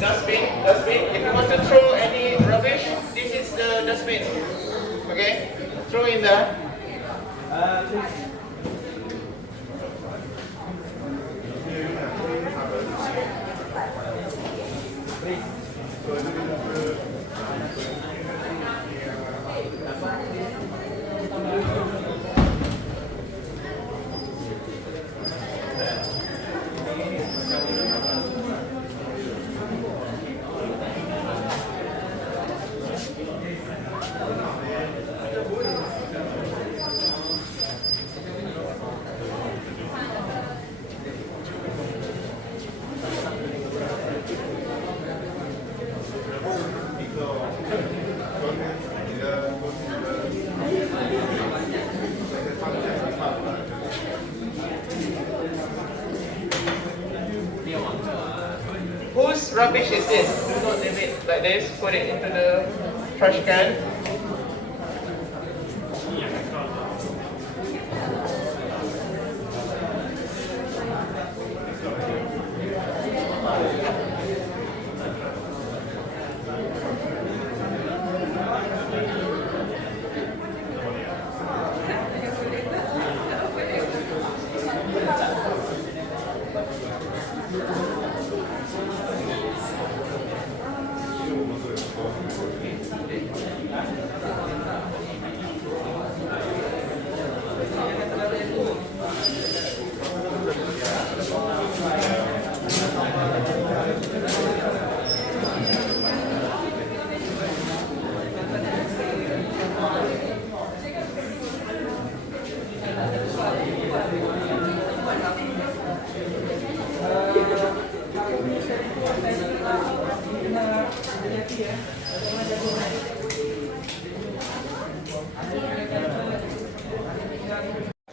dustbin. If you want to throw any rubbish, this is the dustbin. Okay, throw in there. Whose rubbish is this? Do not leave it like this. Put it into the trash can.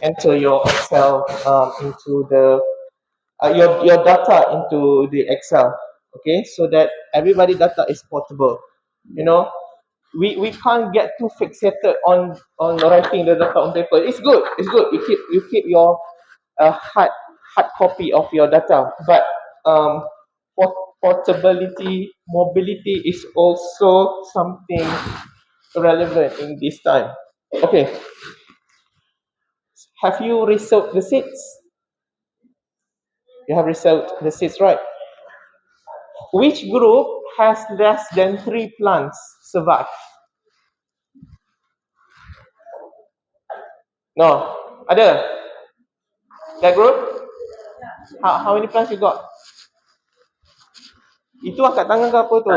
Enter your Excel into the your data into the Excel, okay, so that everybody data is portable. You know, we can't get too fixated on writing the data on paper. It's good. You keep your hard copy of your data, but portability, mobility is also something relevant in this time. Okay, have you reserved the seats? You have reserved the seats, right? Which group has less than 3 plants survive? No. Ada? That group? How many plants you got? Itu angkat tangan ke apa tu?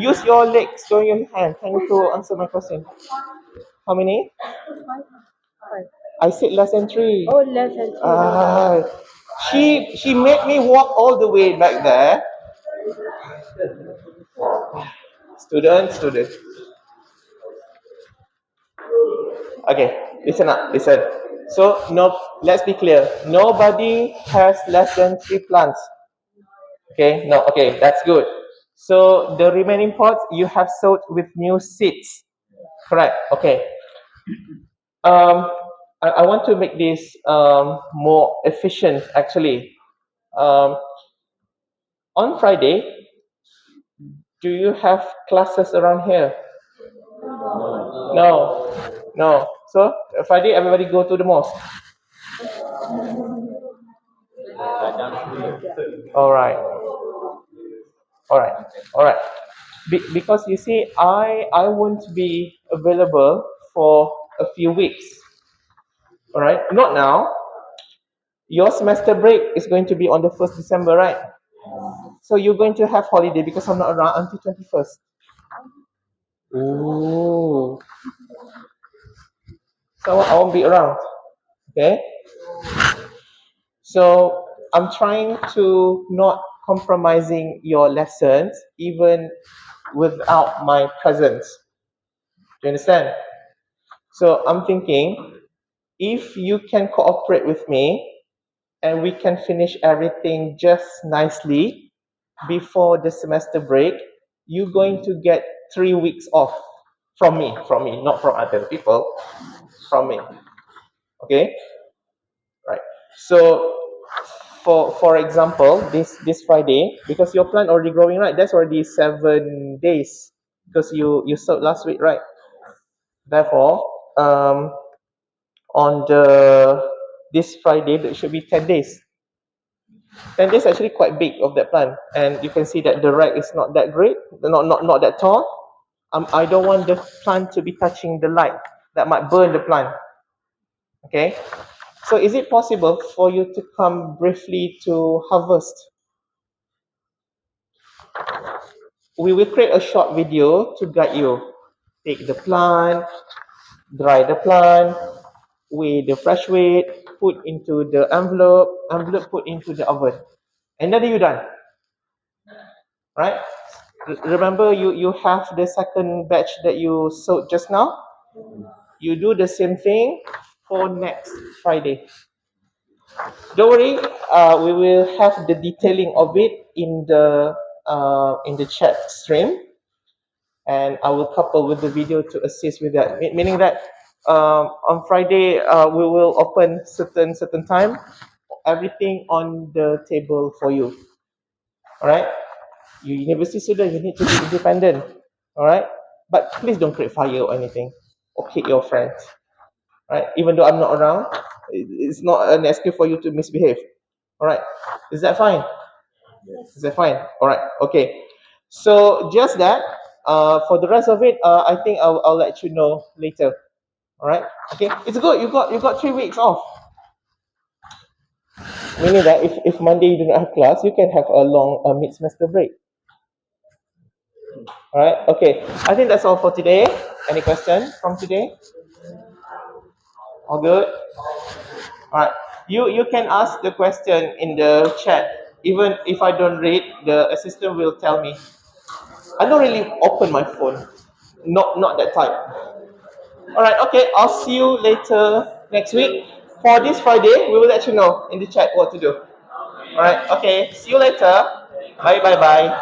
Use your legs, don't your hand. Trying to answer my question. How many? I said less than 3. Oh, less than 3. She made me walk all the way back there. Student. Okay, listen up, listen. So no, let's be clear. Nobody has less than 3 plants. Okay, no, okay, that's good. So the remaining pots you have sowed with new seeds. Correct. Okay. I want to make this more efficient actually. On Friday, do you have classes around here? No. So Friday, everybody go to the mosque. All right. Because you see, I won't be available for a few weeks. All right. Not now. Your semester break is going to be on the 1st December, right? So you're going to have holiday because I'm not around until 21st. Ooh. So I won't be around. Okay. So I'm trying to not compromising your lessons even without my presence. Do you understand? So I'm thinking if you can cooperate with me and we can finish everything just nicely before the semester break, you're going to get 3 weeks off from me, not from other people, from me. Okay? Right. So for example, this Friday, because your plant already growing, right? That's already 7 days because you sowed last week, right? Therefore, on this Friday, it should be 10 days. 10 days actually quite big of that plant, and you can see that the rack is not that great, not that tall. I don't want the plant to be touching the light that might burn the plant. Okay, so is it possible for you to come briefly to harvest? We will create a short video to guide you. Take the plant, dry the plant, weigh the fresh weight, put into the envelope put into the oven, and then you're done. Right? Remember, you have the second batch that you sowed just now. You do the same thing for next Friday. Don't worry, we will have the detailing of it in the chat stream, and I will couple with the video to assist with that. Meaning that on Friday we will open certain time, everything on the table for you. All right. You university student, you need to be independent. All right. But please don't create fire or anything, or hit your friends. Right. Even though I'm not around, it's not an excuse for you to misbehave. All right. Is that fine? Is that fine? All right. Okay. So just that. For the rest of it, I think I'll let you know later. All right. Okay. It's good. You got 3 weeks off. Meaning that if Monday you do not have class, you can have a long mid semester break. All right. Okay. I think that's all for today. Any question from today? All good. All right. You can ask the question in the chat. Even if I don't read, the assistant will tell me. I don't really open my phone. Not that type. All right. Okay. I'll see you later next week. For this Friday, we will let you know in the chat what to do. All right. Okay. See you later. Bye.